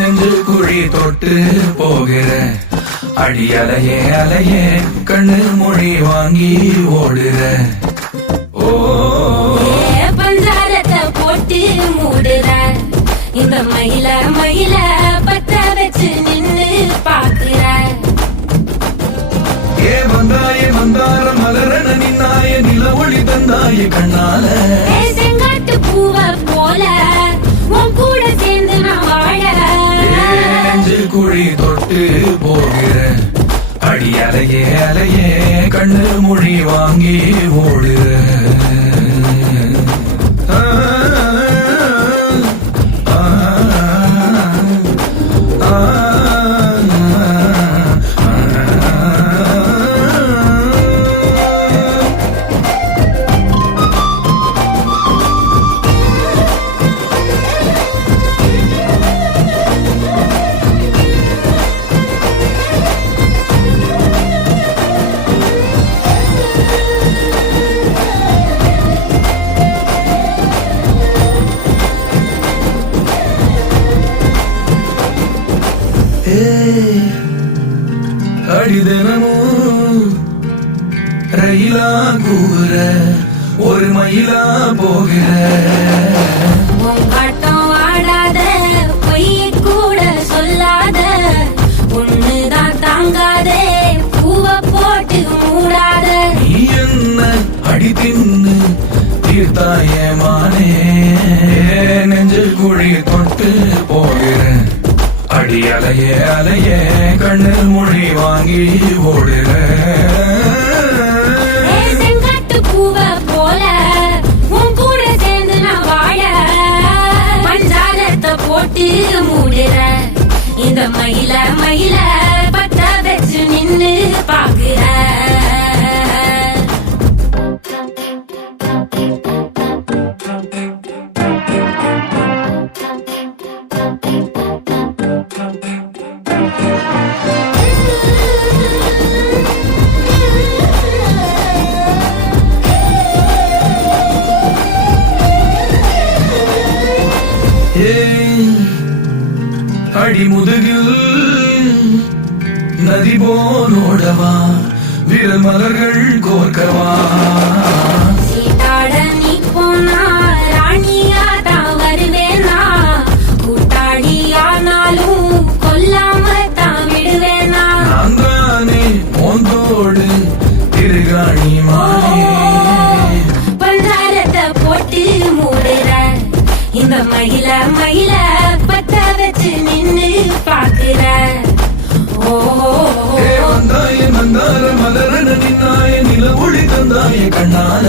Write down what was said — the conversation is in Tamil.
நெஞ்சு குழி தொட்டு போகிற அடி அலையே அலையே கண்ணு மொழி வாங்கி ஓடுற பஞ்சாரத்தை போட்டு மூடுற இந்த மயில மயில பத்த வச்சு நின்னு பாக்குற ஏ வந்தாயே மந்தார மலரன நின்னாய நில ஒளி தந்தாய கண்ணால செங்காட்டு பூவ போல உன் கூட சேர்ந்து நான் வாழ நெஞ்சு குழி தொட்டு போகிற அடி அலையே அலையே கண்ணு மொழி வாங்கி ஓடுற அடிதனமும் ரயிலா கூற ஒரு மயிலா போகிற உங்காட்டம் ஆடாத பொய்ய கூட சொல்லாத ஒண்ணுதான் தாங்காதே பூவ போட்டு மூடாத நீ என்ன அடி தின்னு தீர்த்தாயமானே நெஞ்சு குழி தொட்டு போகிற அடி அலையே அலையே கண்ணு மொழி வாங்கி ஓடுற செங்காட்டு பூவ போல உன் கூட சேர்ந்து நான் வாழ பஞ்சாலத்தை போட்டு மூடுற இந்த மயில மயில பத்த வச்சு நின்னு பாக்குற அடி முதுகில் நதி போலோடவா விரல் மலர்கள் கோர்க்கவா சீட்டாட நீ போனா ராணியா தான் வருவேனா கூட்டாளி ஆனாலும் கொல்லாம தான் விடுவேனா நான் தானே மோந்தோடு திருகாணி மானே பஞ்சாரத்தை போட்டு மூடுற இந்த மயில மயில பத்த வச்சு நின்னு பாக்குற வந்தாய மந்தார மலரன நின்னாய நில ஒளி தந்தாய கண்ணால